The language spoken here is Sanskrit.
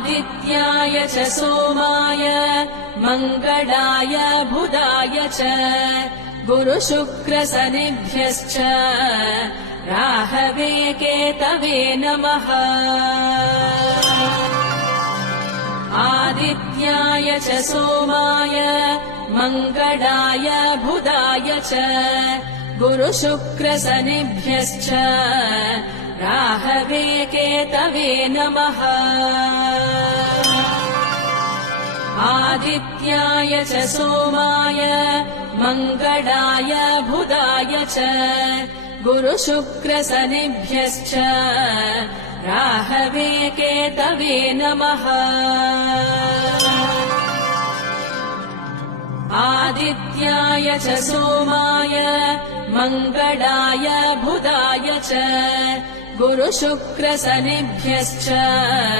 आदित्याय च सोमाय मङ्गलाय बुधाय च गुरुशुक्रशनिभ्यश्च राहवे केतवे नमः। आदित्याय च सोमाय मङ्गलाय बुधाय च गुरुशुक्रशनिभ्यश्च राहवे केतवे नमः। आदित्याय च सोमाय मङ्गलाय बुधाय च गुरुशुक्रशनिभ्यश्च राहवे केतवे नमः। आदित्याय च सोमाय मङ्गलाय बुधाय च गुरुशुक्रशनिभ्यश्च